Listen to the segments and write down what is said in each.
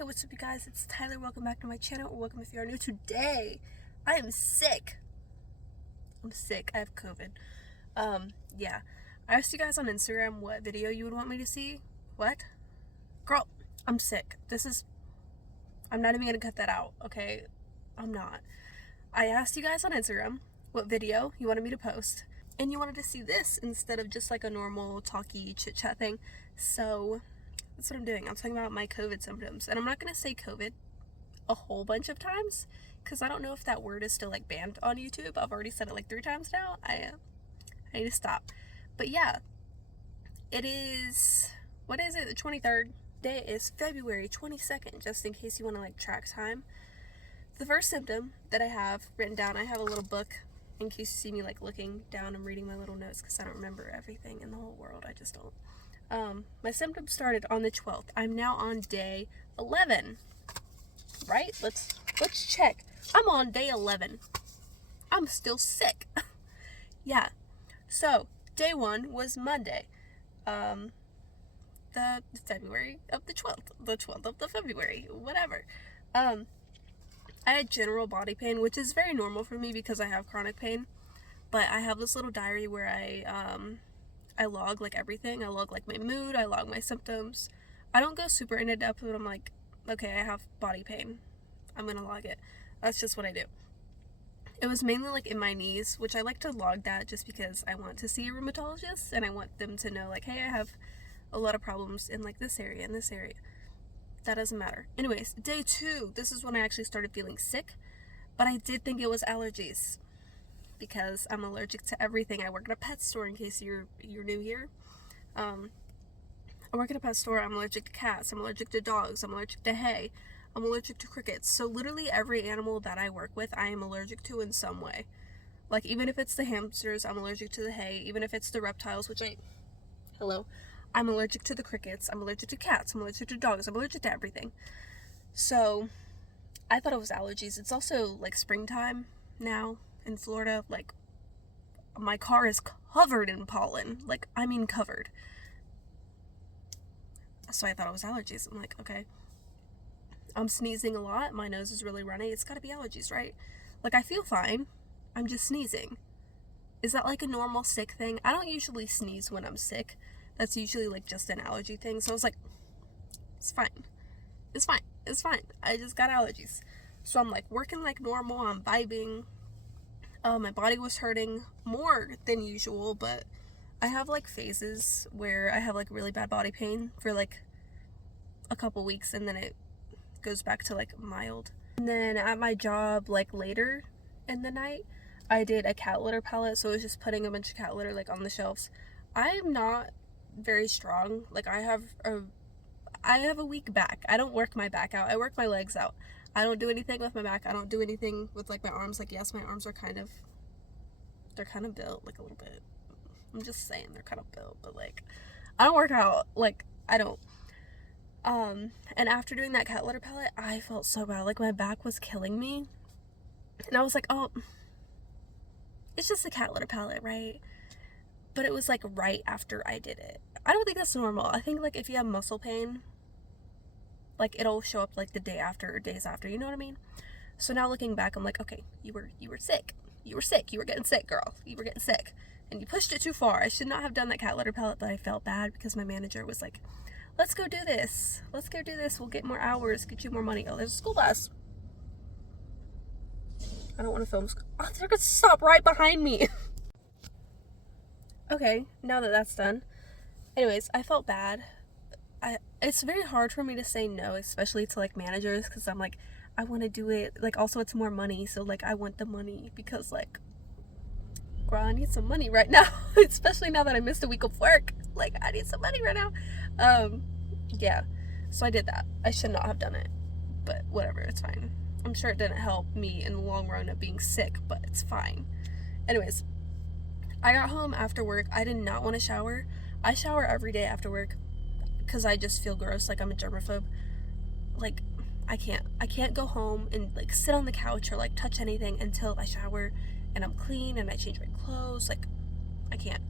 Hey, what's up you guys? It's Tyler. Welcome back to my channel, or welcome if you are new. Today, I am sick. I'm sick. I have COVID. Yeah. I asked you guys on Instagram what video you would want me to see. What? Girl, I'm sick. I'm not even gonna cut that out, okay? I'm not. I asked you guys on Instagram what video you wanted me to post, and you wanted to see this instead of just like a normal talky chit-chat thing. So that's what I'm doing. I'm talking about my COVID symptoms. And I'm not going to say COVID a whole bunch of times because I don't know if that word is still like banned on YouTube. I've already said it like 3 times now. I need to stop. But yeah, it is, what is it? The 23rd. Day is February 22nd, just in case you want to like track time. The first symptom that I have written down, I have a little book in case you see me like looking down and reading my little notes because I don't remember everything in the whole world. I just don't. My symptoms started on the 12th. I'm now on day 11, right? Let's check. I'm on day 11. I'm still sick. Yeah. So, day 1 was Monday. The February of the 12th. The 12th of the February. Whatever. I had general body pain, which is very normal for me because I have chronic pain. But I have this little diary where I log like everything. I log like my mood, I log my symptoms. I don't go super into depth, but I'm like, okay, I have body pain. I'm gonna log it. That's just what I do. It was mainly like in my knees, which I like to log that just because I want to see a rheumatologist and I want them to know like, hey, I have a lot of problems in like this area and this area. That doesn't matter. Anyways, day 2, this is when I actually started feeling sick, but I did think it was allergies, because I'm allergic to everything. I work at a pet store, in case you're new here. I work at a pet store. I'm allergic to cats. I'm allergic to dogs. I'm allergic to hay. I'm allergic to crickets. So literally every animal that I work with, I am allergic to in some way. Like even if it's the hamsters, I'm allergic to the hay. Even if it's the reptiles, I'm allergic to the crickets. I'm allergic to cats. I'm allergic to dogs. I'm allergic to everything. So I thought it was allergies. It's also like springtime now in Florida. Like my car is covered in pollen, like I mean covered. So I thought it was allergies. I'm like, okay, I'm sneezing a lot, my nose is really runny, it's gotta be allergies, right? Like I feel fine, I'm just sneezing. Is that like a normal sick thing? I don't usually sneeze when I'm sick. That's usually like just an allergy thing. So I was like, it's fine, I just got allergies. So I'm like working like normal, I'm vibing. My body was hurting more than usual, but I have like phases where I have like really bad body pain for like a couple weeks and then it goes back to like mild. And then at my job, like later in the night, I did a cat litter palette, so it was just putting a bunch of cat litter like on the shelves. I'm not very strong. Like I have a weak back. I don't work my back out. I work my legs out. I don't do anything with my back. I don't do anything with like my arms. Like yes, my arms are they're kind of built like a little bit. I'm just saying they're kind of built, but like I don't work out. Like I don't. And after doing that cat litter palette, I felt so bad. Like my back was killing me. And I was like, oh, it's just a cat litter palette, right? But it was like right after I did it. I don't think that's normal. I think like if you have muscle pain, like it'll show up like the day after or days after, you know what I mean? So now looking back, I'm like, okay, you were sick. You were sick. You were getting sick, girl. You were getting sick. And you pushed it too far. I should not have done that cat litter palette, but I felt bad because my manager was like, let's go do this. Let's go do this. We'll get more hours, get you more money. Oh, there's a school bus. I don't want to film. Oh, they're going to stop right behind me. Okay, now that that's done. Anyways, I felt bad. It's very hard for me to say no, especially to like managers, because I'm like, I want to do it. Like also it's more money, so like I want the money because like, girl, I need some money right now. Especially now that I missed a week of work. Like I need some money right now. Yeah, so I did that. I should not have done it, but whatever, it's fine. I'm sure it didn't help me in the long run of being sick, but it's fine. Anyways, I got home after work. I did not want to shower. I shower every day after work because I just feel gross, like I'm a germaphobe. Like I can't go home and like sit on the couch or like touch anything until I shower and I'm clean and I change my clothes. Like I can't.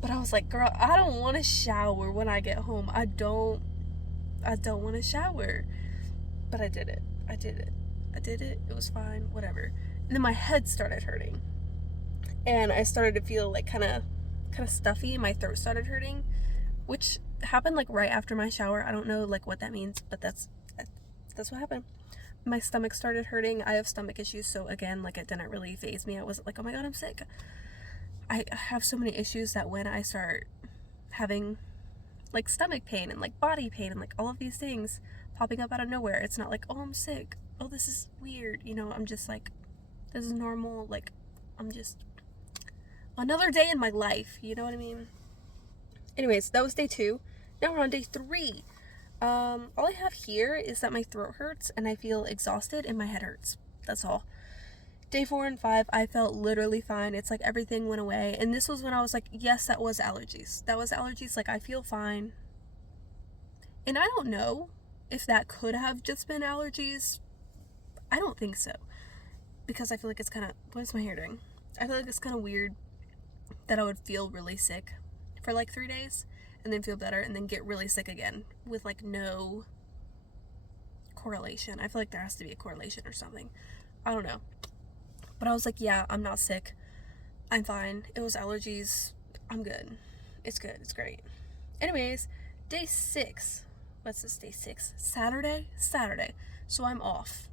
But I was like, girl, I don't want to shower when I get home. I don't want to shower. but I did it. It was fine, whatever. And then my head started hurting. And I started to feel like kind of stuffy. My throat started hurting, which happened like right after my shower. I don't know like what that means, but that's what happened. My stomach started hurting. I have stomach issues, so again, like it didn't really faze me. I wasn't like, oh my god, I'm sick. I have so many issues that when I start having like stomach pain and like body pain and like all of these things popping up out of nowhere, it's not like, oh, I'm sick, oh, this is weird, you know. I'm just like, this is normal. Like, I'm just another day in my life, you know what I mean? Anyways, that was day 2. Now we're on day 3. All I have here is that my throat hurts and I feel exhausted and my head hurts. That's all. Day 4 and 5, I felt literally fine. It's like everything went away. And this was when I was like, yes, that was allergies. Like, I feel fine. And I don't know if that could have just been allergies. I don't think so. Because I feel like it's kind of, what is my hair doing? I feel like it's kind of weird that I would feel really sick for like 3 days and then feel better and then get really sick again with like no correlation. I feel like there has to be a correlation or something. I don't know. But I was like, yeah, I'm not sick. I'm fine. It was allergies. I'm good. It's good. It's great. Anyways, day 6. What's this, day 6? Saturday. So I'm off.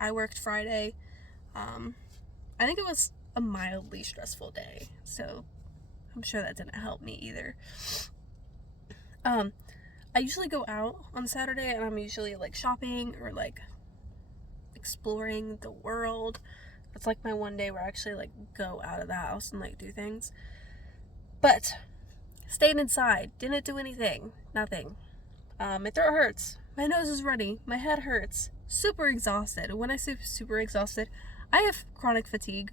I worked Friday. I think it was a mildly stressful day, so I'm sure that didn't help me either. I usually go out on Saturday and I'm usually like shopping or like exploring the world. It's like my one day where I actually like go out of the house and like do things. But stayed inside, didn't do anything, nothing. My throat hurts, my nose is runny, my head hurts, super exhausted. When I say super exhausted, I have chronic fatigue.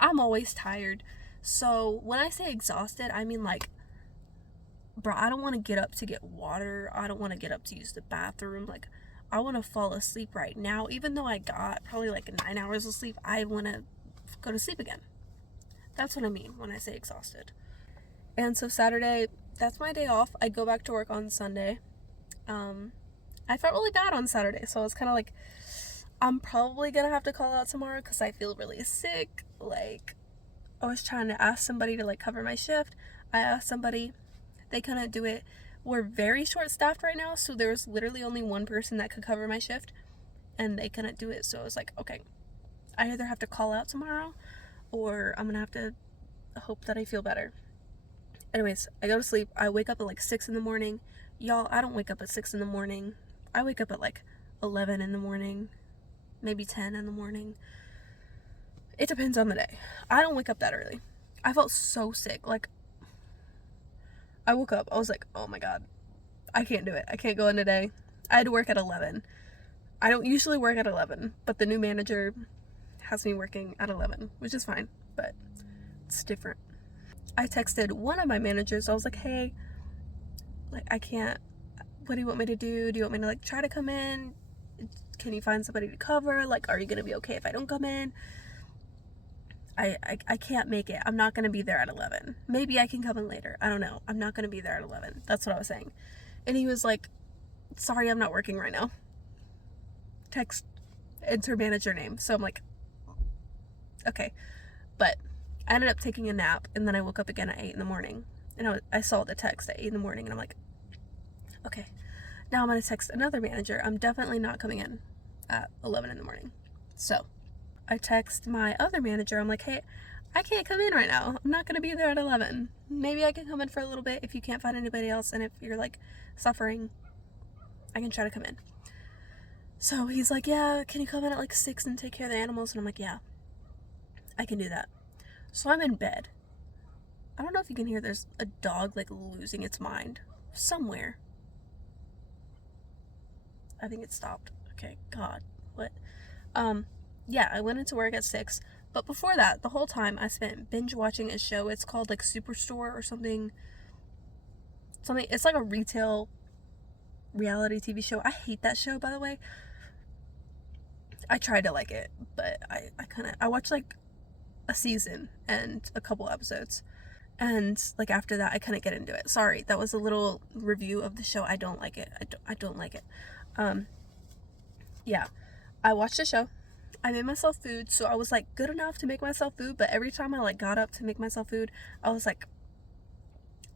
I'm always tired. So when I say exhausted, I mean like, bro, I don't want to get up to get water. I don't want to get up to use the bathroom. Like, I want to fall asleep right now. Even though I got probably like 9 hours of sleep, I want to go to sleep again. That's what I mean when I say exhausted. And so Saturday, that's my day off. I go back to work on Sunday. I felt really bad on Saturday, so I was kind of like, I'm probably gonna have to call out tomorrow because I feel really sick. Like, I was trying to ask somebody to like cover my shift. I asked somebody, they couldn't do it. We're very short staffed right now, so there was literally only one person that could cover my shift and they couldn't do it. So I was like, okay, I either have to call out tomorrow or I'm gonna have to hope that I feel better. Anyways, I go to sleep. I wake up at like 6 in the morning. Y'all, I don't wake up at 6 in the morning. I wake up at like 11 in the morning, maybe 10 in the morning. It depends on the day. I don't wake up that early. I felt so sick. Like, I woke up, I was like, oh my god, I can't do it. I can't go in today. I had to work at 11. I don't usually work at 11, but the new manager has me working at 11, which is fine, but it's different. I texted one of my managers. I was like, hey, like, I can't, what do you want me to do? Do you want me to like try to come in? Can you find somebody to cover? Like, are you gonna be okay if I don't come in? I can't make it. I'm not going to be there at 11. Maybe I can come in later. I don't know. I'm not going to be there at 11. That's what I was saying. And he was like, sorry, I'm not working right now. Text, enter manager name. So I'm like, okay. But I ended up taking a nap and then I woke up again at 8 in the morning. And I saw the text at 8 in the morning and I'm like, okay. Now I'm going to text another manager. I'm definitely not coming in at 11 in the morning. So I text my other manager. I'm like, hey, I can't come in right now. I'm not going to be there at 11. Maybe I can come in for a little bit if you can't find anybody else. And if you're like suffering, I can try to come in. So he's like, yeah, can you come in at like 6 and take care of the animals? And I'm like, yeah, I can do that. So I'm in bed. I don't know if you can hear, there's a dog like losing its mind somewhere. I think it stopped. Okay, God, what? Yeah, I went into work at 6, but before that, the whole time I spent binge watching a show. It's called like Superstore or something. It's like a retail reality TV show. I hate that show, by the way. I tried to like it, but I watched like a season and a couple episodes. And like after that, I couldn't get into it. Sorry, that was a little review of the show. I don't like it. I don't like it. yeah, I watched a show. I made myself food, so I was like good enough to make myself food, but every time I like got up to make myself food, I was like,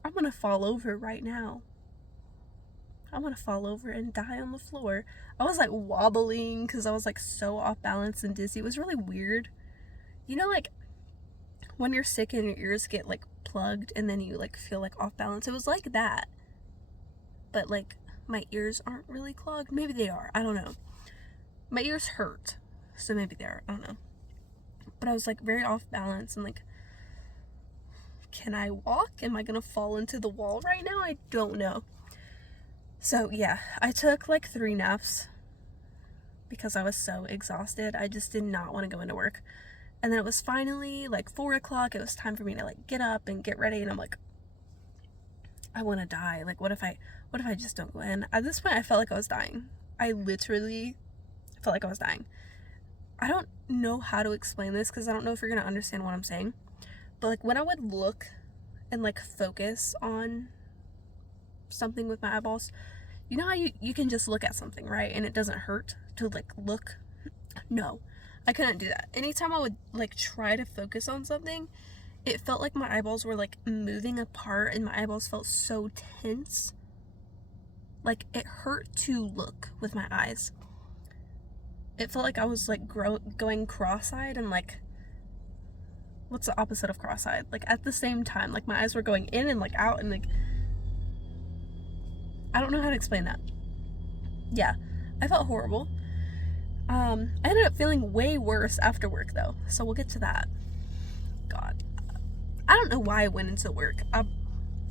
I'm gonna fall over right now. I'm gonna fall over and die on the floor. I was like wobbling because I was like so off balance and dizzy. It was really weird. You know, like when you're sick and your ears get like plugged and then you like feel like off balance. It was like that. But like my ears aren't really clogged. Maybe they are. I don't know. My ears hurt. So maybe they are. I don't know. But I was like very off balance and like, can I walk? Am I gonna fall into the wall right now? I don't know. So yeah, I took like 3 naps because I was so exhausted. I just did not want to go into work. And then it was finally like 4 o'clock. It was time for me to like get up and get ready. And I'm like, I want to die. Like, what if I just don't go in? At this point, I felt like I was dying. I literally felt like I was dying. I don't know how to explain this because I don't know if you're going to understand what I'm saying. But like when I would look and like focus on something with my eyeballs, you know how you can just look at something, right? And it doesn't hurt to like look? No, I couldn't do that. Anytime I would like try to focus on something, it felt like my eyeballs were like moving apart and my eyeballs felt so tense. Like it hurt to look with my eyes. It felt like I was like going cross-eyed and like, what's the opposite of cross-eyed? Like at the same time, like my eyes were going in and like out and like, I don't know how to explain that. Yeah, I felt horrible. I ended up feeling way worse after work though, so we'll get to that. God, I don't know why I went into work.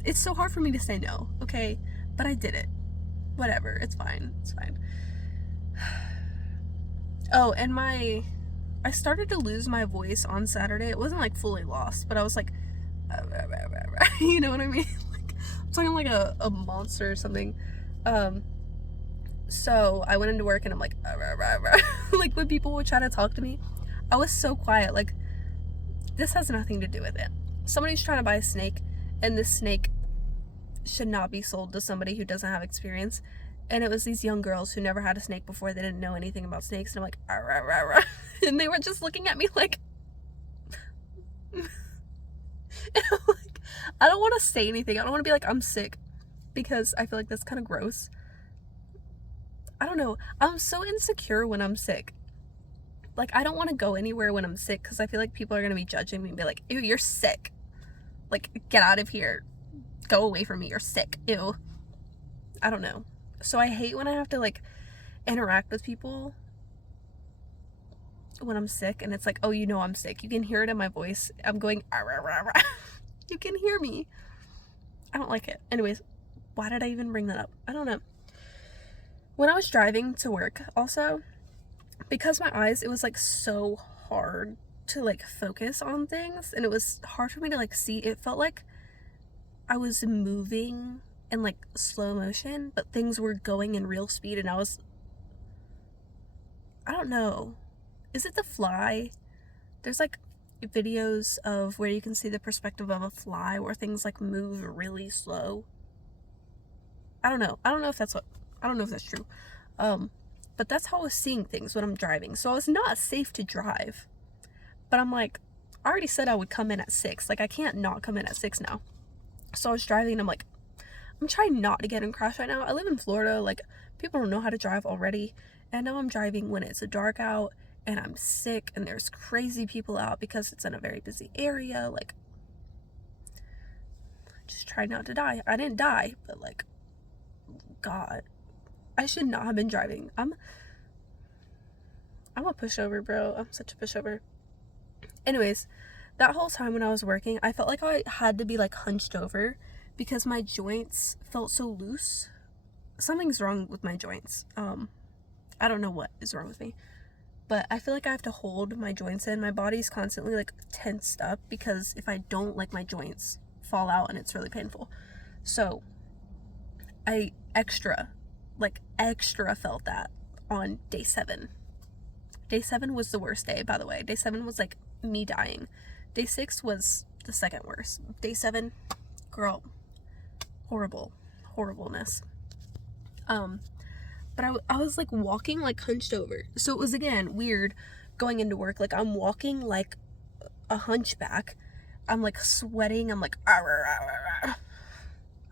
It's so hard for me to say no, okay? But I did it. Whatever, it's fine. It's fine. Oh, and I started to lose my voice on Saturday. It wasn't like fully lost, but I was like, you know what I mean? Like, I'm talking like a monster or something. So I went into work and I'm like, like when people would try to talk to me, I was so quiet. Like, this has nothing to do with it. Somebody's trying to buy a snake, and this snake should not be sold to somebody who doesn't have experience. And it was these young girls who never had a snake before. They didn't know anything about snakes. And I'm like, and they were just looking at me like, and I'm like, I don't want to say anything. I don't want to be like, I'm sick, because I feel like that's kind of gross. I don't know. I'm so insecure when I'm sick. Like, I don't want to go anywhere when I'm sick because I feel like people are going to be judging me and be like, ew, you're sick. Like, get out of here. Go away from me. You're sick. Ew. I don't know. So I hate when I have to, like, interact with people when I'm sick. And it's like, oh, you know I'm sick. You can hear it in my voice. I'm going, you can hear me. I don't like it. Anyways, why did I even bring that up? I don't know. When I was driving to work, also, because my eyes, it was like so hard to like focus on things, and it was hard for me to like see. It felt like I was moving in like slow motion, but things were going in real speed, and I don't know. Is it the fly? There's like videos of where you can see the perspective of a fly where things like move really slow. I don't know. I don't know if that's true. But that's how I was seeing things when I'm driving. So I was not safe to drive. But I'm like, I already said I would come in at 6. Like, I can't not come in at 6 now. So I was driving and I'm like, I'm trying not to get in a crash right now. I live in Florida. Like, people don't know how to drive already. And now I'm driving when it's dark out and I'm sick and there's crazy people out because it's in a very busy area. Like, just try not to die. I didn't die, but like, God, I should not have been driving. I'm a pushover, bro. I'm such a pushover. Anyways, that whole time when I was working, I felt like I had to be like hunched over because my joints felt so loose. Something's wrong with my joints. I don't know what is wrong with me, but I feel like I have to hold my joints in. My body's constantly like tensed up because if I don't, like, my joints fall out and it's really painful. So I extra felt that on day 7. Day 7 was the worst day, by the way. Day 7 was like me dying. Day 6 was the second worst. Day 7, girl, horribleness. but I was like walking like hunched over. So it was again weird going into work. Like I'm walking like a hunchback. I'm like sweating. I'm like, "Arr, arr, arr, arr."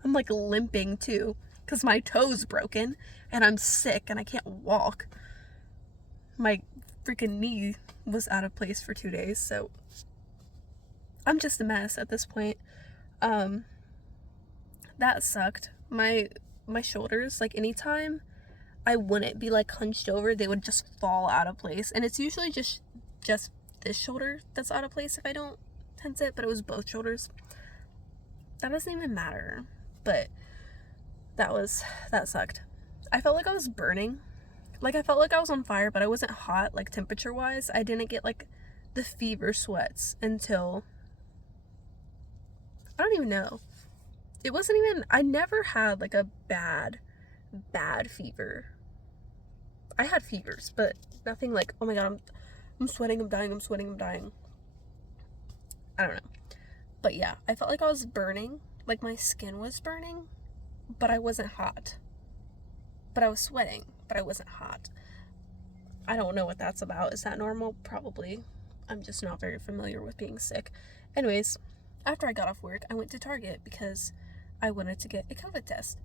I'm like limping too because my toe's broken and I'm sick and I can't walk. My freaking knee was out of place for 2 days, so I'm just a mess at this point. That sucked. My shoulders, like anytime I wouldn't be like hunched over, they would just fall out of place. And it's usually just this shoulder that's out of place if I don't tense it, but it was both shoulders. That doesn't even matter. But that sucked. I felt like I was burning. Like I felt like I was on fire, but I wasn't hot, like temperature wise. I didn't get like the fever sweats until, I don't even know. It wasn't even, I never had like a bad fever. I had fevers, but nothing like, oh my god, I'm sweating, I'm dying, I'm sweating, I'm dying. I don't know. But yeah, I felt like I was burning, like my skin was burning, but I wasn't hot. But I was sweating, but I wasn't hot. I don't know what that's about. Is that normal? Probably. I'm just not very familiar with being sick. Anyways, after I got off work, I went to Target because I wanted to get a COVID test.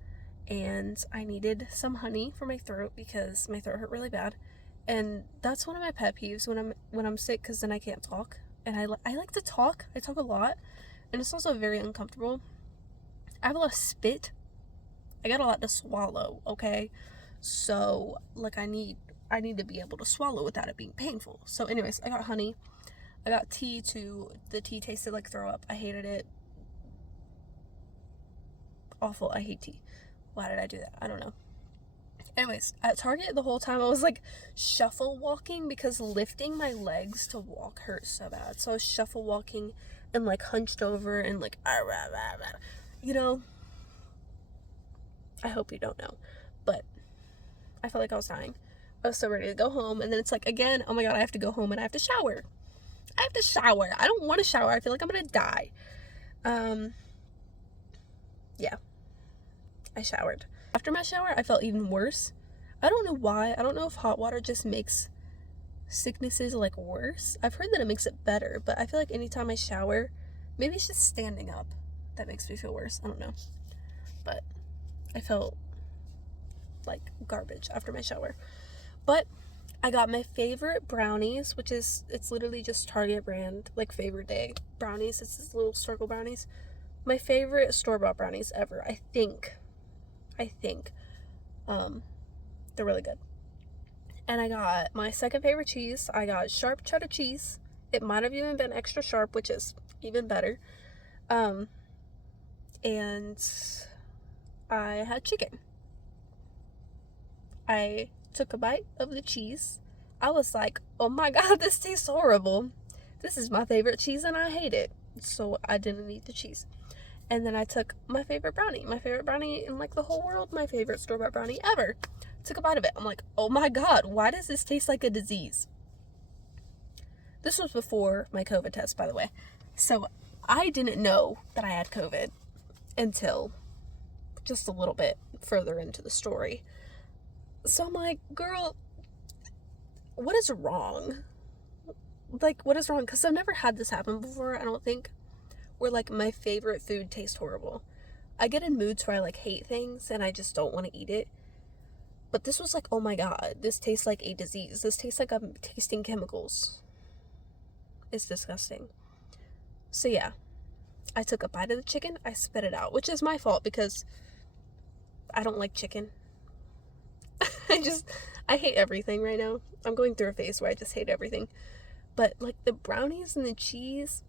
And I needed some honey for my throat because my throat hurt really bad. And that's one of my pet peeves when I'm sick, because then I can't talk. And I like to talk. I talk a lot. And it's also very uncomfortable. I have a lot of spit. I got a lot to swallow, okay? So, like, I need to be able to swallow without it being painful. So anyways, I got honey. I got tea too. The tea tasted like throw up. I hated it. Awful. I hate tea. Why did I do that? I don't know. Anyways, at Target the whole time I was like shuffle walking because lifting my legs to walk hurt so bad. So I was shuffle walking and like hunched over and like, you know, I hope you don't know, but I felt like I was dying. I was so ready to go home, and then it's like, again, oh my god, I have to go home and I have to shower. I don't want to shower. I feel like I'm gonna die. Yeah. I showered. After my shower, I felt even worse. I don't know why. I don't know if hot water just makes sicknesses like worse. I've heard that it makes it better, but I feel like anytime I shower, maybe it's just standing up that makes me feel worse. I don't know. But I felt like garbage after my shower. But I got my favorite brownies, which is, it's literally just Target brand, like Favorite Day brownies. It's these little circle brownies. My favorite store-bought brownies ever, I think. They're really good. And I got my second favorite cheese. I got sharp cheddar cheese. It might have even been extra sharp, which is even better. And I had chicken. I took a bite of the cheese. I was like, oh my god, this tastes horrible. This is my favorite cheese and I hate it. So I didn't eat the cheese. And then I took my favorite brownie in like the whole world, my favorite store-bought brownie ever. Took a bite of it. I'm like, oh my god, why does this taste like a disease? This was before my COVID test, by the way. So I didn't know that I had COVID until just a little bit further into the story. So I'm like, girl, what is wrong? Like, what is wrong? Because I've never had this happen before, I don't think, where like my favorite food tastes horrible. I get in moods where I like hate things and I just don't want to eat it. But this was like, oh my god, this tastes like a disease. This tastes like I'm tasting chemicals. It's disgusting. So yeah, I took a bite of the chicken, I spit it out, which is my fault because I don't like chicken. I hate everything right now. I'm going through a phase where I just hate everything. But like the brownies and the cheese,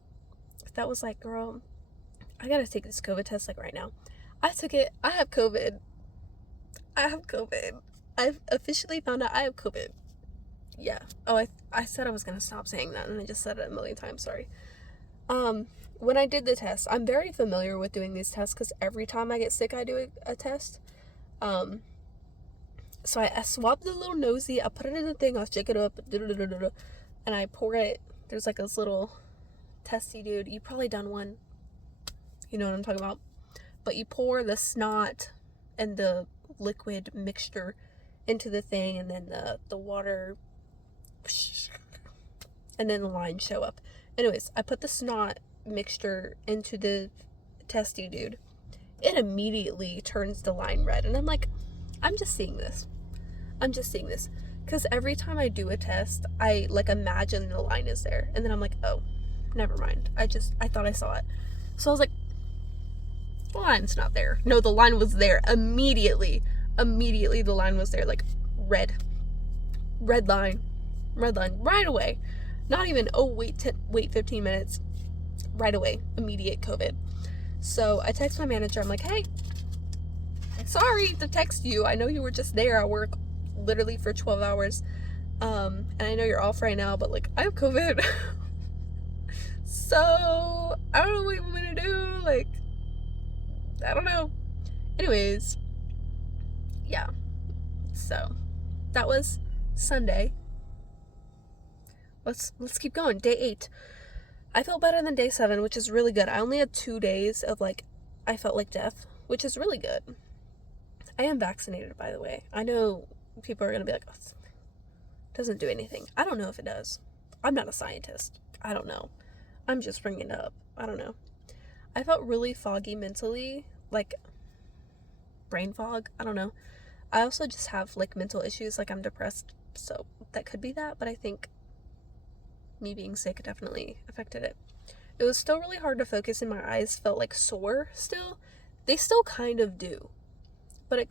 that was like, girl, I gotta take this COVID test like right now. I took it. I have COVID. I've officially found out I have COVID. Yeah. Oh, I said I was gonna stop saying that and I just said it a million times. Sorry. When I did the test, I'm very familiar with doing these tests because every time I get sick, I do a test. So I swab the little nosy, I put it in the thing, I'll shake it up, and I pour it. There's like this little testy dude. You've probably done one. You know what I'm talking about. But you pour the snot and the liquid mixture into the thing, and then the water, and then the lines show up. Anyways, I put the snot mixture into the testy dude. It immediately turns the line red, and I'm like, I'm just seeing this. Because every time I do a test, I like imagine the line is there, and then I'm like, oh, never mind. I thought I saw it. So I was like, the line's not there. No, the line was there immediately. Immediately the line was there, like red line right away. Not even, oh, wait 15 minutes. Right away. Immediate COVID. So I text my manager. I'm like, hey, sorry to text you. I know you were just there. I work literally for 12 hours. And I know you're off right now, but like, I have COVID. So I don't know what you want me to do. Like, I don't know. Anyways, yeah. So that was Sunday. Let's keep going. Day 8. I felt better than day 7, which is really good. I only had 2 days of like, I felt like death, which is really good. I am vaccinated, by the way. I know people are gonna be like, oh, it doesn't do anything. I don't know if it does. I'm not a scientist. I don't know. I'm just bringing it up. I don't know. I felt really foggy mentally, like brain fog. I don't know. I also just have like mental issues, like I'm depressed, so that could be that, but I think me being sick definitely affected it. It was still really hard to focus, and my eyes felt like sore still. They still kind of do, but it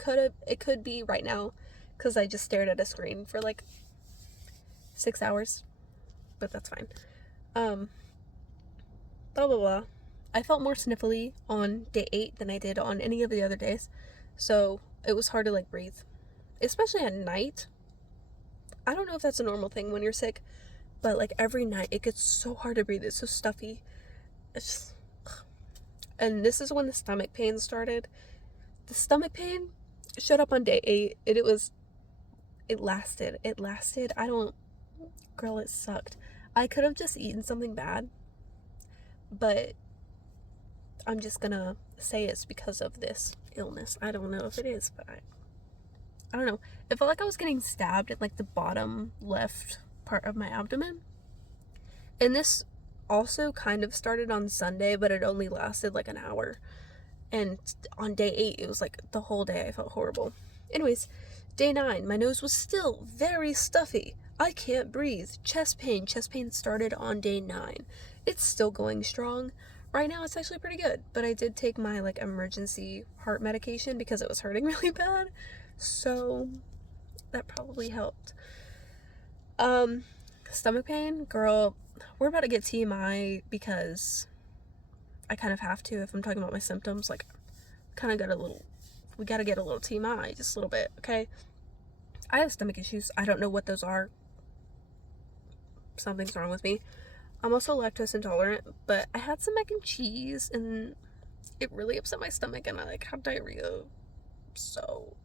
could be right now because I just stared at a screen for like 6 hours, but that's fine. Blah blah blah. I felt more sniffly on day 8 than I did on any of the other days, so it was hard to like breathe, especially at night. I don't know if that's a normal thing when you're sick, but like every night it gets so hard to breathe. It's so stuffy. It's just... And this is when the stomach pain started. The stomach pain showed up on day 8, and it lasted. Girl, it sucked. I could have just eaten something bad, but I'm just gonna say it's because of this illness. I don't know if it is, but I don't know. It felt like I was getting stabbed at like the bottom left part of my abdomen. And this also kind of started on Sunday, but it only lasted like an hour. And on day 8, it was like the whole day I felt horrible. Anyways, day 9, my nose was still very stuffy. I can't breathe. Chest pain started on day 9. It's still going strong. Right now it's actually pretty good, but I did take my like emergency heart medication because it was hurting really bad. So that probably helped. Stomach pain, girl, we're about to get TMI because I kind of have to if I'm talking about my symptoms. Like, we gotta get a little TMI, just a little bit, okay? I have stomach issues. I don't know what those are. Something's wrong with me. I'm also lactose intolerant, but I had some mac and cheese and it really upset my stomach and I like had diarrhea. So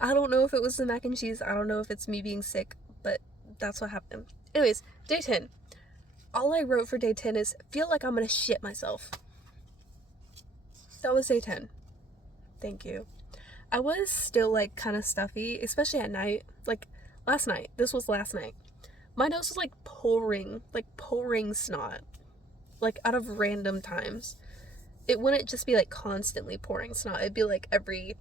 I don't know if it was the mac and cheese. I don't know if it's me being sick, but that's what happened. Anyways, day 10. All I wrote for day 10 is feel like I'm gonna shit myself. That was day 10. Thank you. I was still like kind of stuffy, especially at night. Like last night. This was last night. My nose was like pouring snot, like out of random times. It wouldn't just be like constantly pouring snot. It'd be like every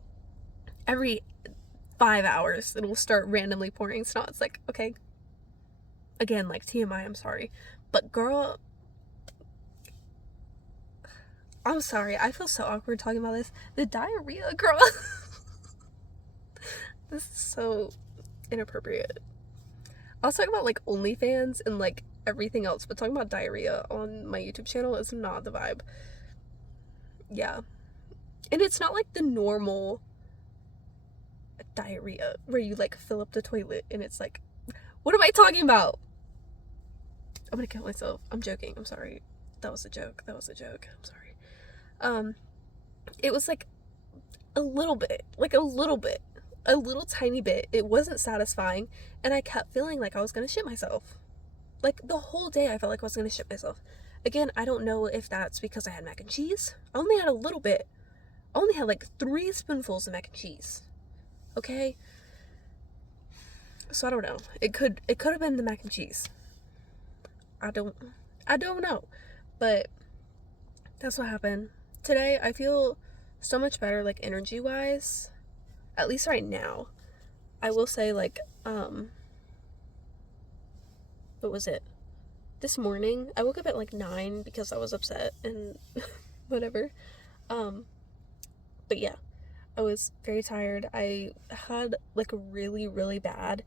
5 hours it will start randomly pouring snot. It's like, okay, again, like TMI, I'm sorry, but girl, I'm sorry, I feel so awkward talking about this. The diarrhea, girl. This is so inappropriate. I was talking about like OnlyFans and like everything else, but talking about diarrhea on my YouTube channel is not the vibe. Yeah. And it's not like the normal diarrhea where you like fill up the toilet and it's like, what am I talking about? I'm gonna kill myself. I'm joking. I'm sorry. That was a joke. I'm sorry. It was like a little bit, a little tiny bit. It wasn't satisfying, and I kept feeling like I was gonna shit myself. Like the whole day I felt like I was gonna shit myself. Again, I don't know if that's because I had mac and cheese. I only had a little bit. I only had like 3 spoonfuls of mac and cheese. okay? So I don't know. It could have been the mac and cheese. I don't know. But that's what happened. Today I feel so much better, like energy wise. At least right now. I will say, like, what was it? This morning, I woke up at like 9 because I was upset and whatever. But yeah, I was very tired. I had like a really, really bad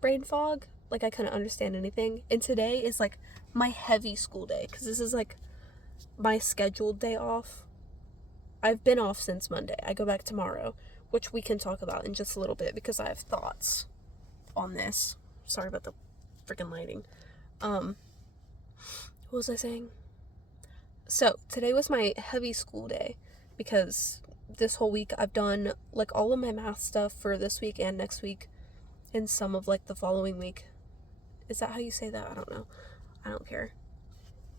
brain fog. Like, I couldn't understand anything. And today is like my heavy school day because this is like my scheduled day off. I've been off since Monday. I go back tomorrow, which we can talk about in just a little bit because I have thoughts on this. Sorry about the freaking lighting. What was I saying? So, today was my heavy school day because this whole week I've done like all of my math stuff for this week and next week and some of like the following week. Is that how you say that? I don't know. I don't care.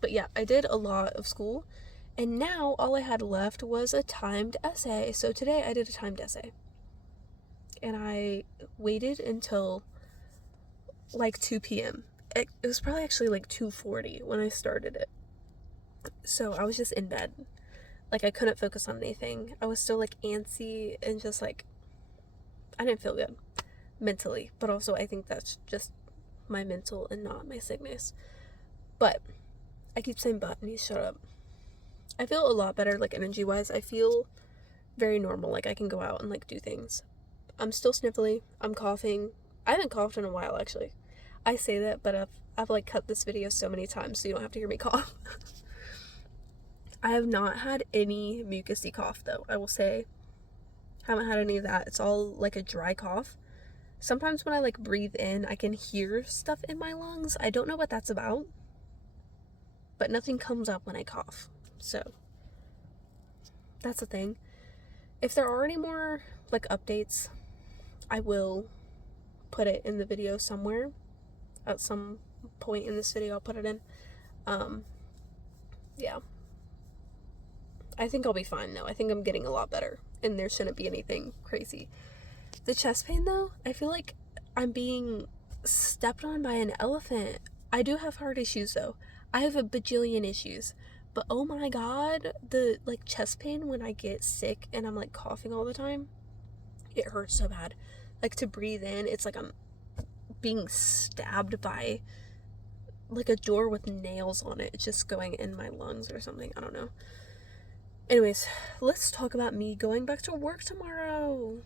But yeah, I did a lot of school and now all I had left was a timed essay. So today I did a timed essay. And I waited until like 2 p.m. It was probably actually like 2:40 when I started it. So I was just in bed. Like, I couldn't focus on anything. I was still like antsy and just like, I didn't feel good mentally. But also I think that's just my mental and not my sickness. But I keep saying but, and you shut up. I feel a lot better, like, energy wise. I feel very normal. Like, I can go out and like do things. I'm still sniffly. I'm coughing. I haven't coughed in a while, actually. I say that, but I've like cut this video so many times so you don't have to hear me cough. I have not had any mucusy cough, though. I will say, haven't had any of that. It's all like a dry cough. Sometimes when I like breathe in, I can hear stuff in my lungs. I don't know what that's about, but nothing comes up when I cough. So that's the thing. If there are any more like updates, I will put it in the video somewhere. At some point in this video, I'll put it in. Yeah. I think I'll be fine now. I think I'm getting a lot better, and there shouldn't be anything crazy. The chest pain, though, I feel like I'm being stepped on by an elephant. I do have heart issues, though. I have a bajillion issues. But oh my god, the like chest pain when I get sick and I'm like coughing all the time, it hurts so bad. Like, to breathe in, it's like I'm being stabbed by like a door with nails on it. It's just going in my lungs or something. I don't know. Anyways, let's talk about me going back to work tomorrow.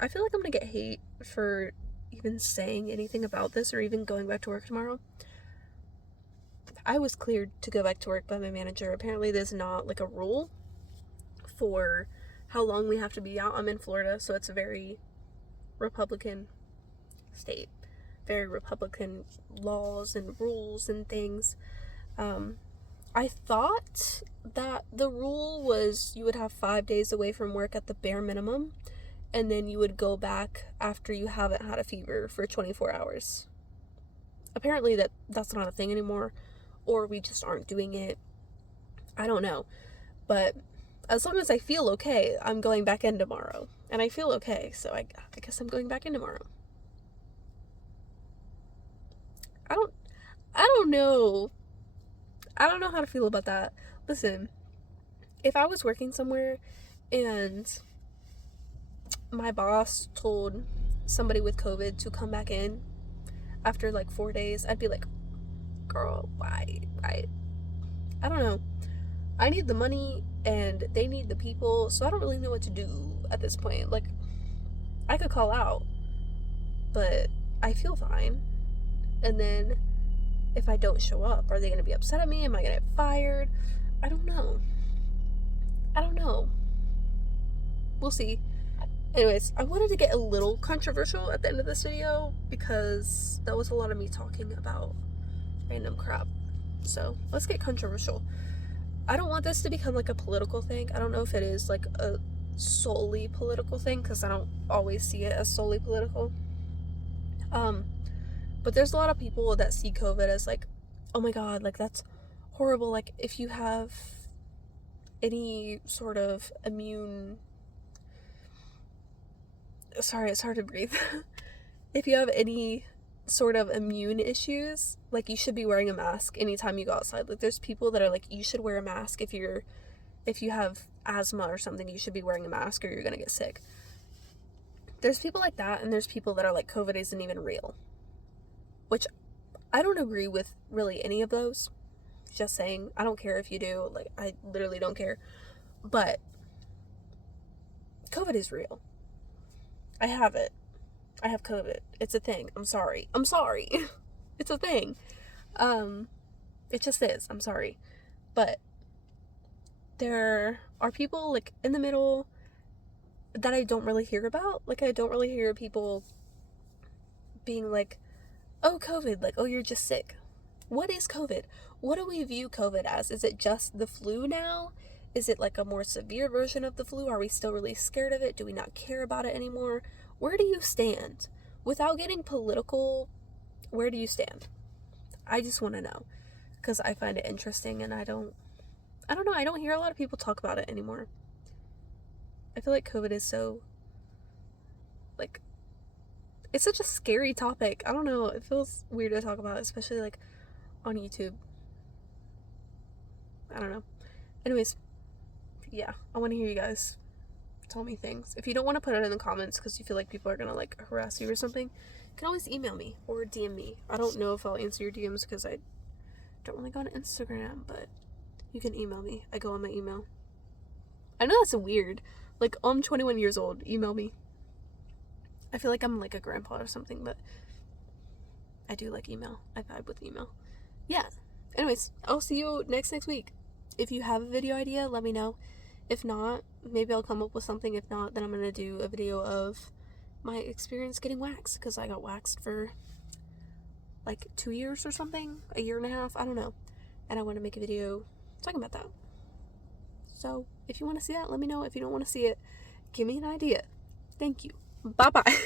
I feel like I'm gonna get hate for even saying anything about this or even going back to work tomorrow. I was cleared to go back to work by my manager. Apparently there's not like a rule for how long we have to be out. I'm in Florida, so it's a very Republican state. Very Republican laws and rules and things. I thought that the rule was you would have 5 days away from work at the bare minimum, and then you would go back after you haven't had a fever for 24 hours. Apparently that's not a thing anymore, or we just aren't doing it. I don't know. But as long as I feel okay, I'm going back in tomorrow. And I feel okay, so I guess I'm going back in tomorrow. I don't know. I don't know how to feel about that. Listen, if I was working somewhere and my boss told somebody with COVID to come back in after like 4 days, I'd be like, girl, why? I don't know. I need the money and they need the people, so I don't really know what to do at this point. Like, I could call out, but I feel fine. And then if I don't show up, are they going to be upset at me? Am I going to get fired? I don't know. We'll see. Anyways, I wanted to get a little controversial at the end of this video because that was a lot of me talking about random crap. So let's get controversial. I don't want this to become like a political thing. I don't know if it is like a solely political thing because I don't always see it as solely political. But there's a lot of people that see COVID as like, oh my god, like that's horrible. Like, if you have any sort of immune sorry, it's hard to breathe. If you have any sort of immune issues, like, you should be wearing a mask anytime you go outside. Like, there's people that are like, you should wear a mask if you have asthma or something, you should be wearing a mask or you're gonna get sick. There's people like that, and there's people that are like, COVID isn't even real, which I don't agree with really any of those. Just saying, I don't care if you do, like, I literally don't care. But COVID is real. I have it. I have COVID. It's a thing. I'm sorry. It's a thing. It just is. I'm sorry. But there are people, like, in the middle that I don't really hear about. Like, I don't really hear people being like, oh, COVID, like, oh, you're just sick. What is COVID? What do we view COVID as? Is it just the flu now? Is it like a more severe version of the flu? Are we still really scared of it? Do we not care about it anymore? Where do you stand? Without getting political, where do you stand? I just want to know, because I find it interesting, and I don't know, I don't hear a lot of people talk about it anymore. I feel like COVID is so, like, it's such a scary topic. I don't know, it feels weird to talk about, especially like on YouTube. I don't know. Anyways, yeah, I want to hear you guys tell me things. If you don't want to put it in the comments because you feel like people are gonna like harass you or something, you can always email me or DM me. I don't know if I'll answer your DMs because I don't really go on Instagram, but you can email me. I go on my email. I know that's weird. Like, I'm 21 years old. Email me. I feel like I'm like a grandpa or something, but I do like email. I vibe with email. Yeah. Anyways, I'll see you next week. If you have a video idea, let me know. If not, maybe I'll come up with something. If not, then I'm going to do a video of my experience getting waxed, because I got waxed for like 2 years or something, a year and a half, I don't know. And I want to make a video talking about that. So if you want to see that, let me know. If you don't want to see it, give me an idea. Thank you. Bye-bye.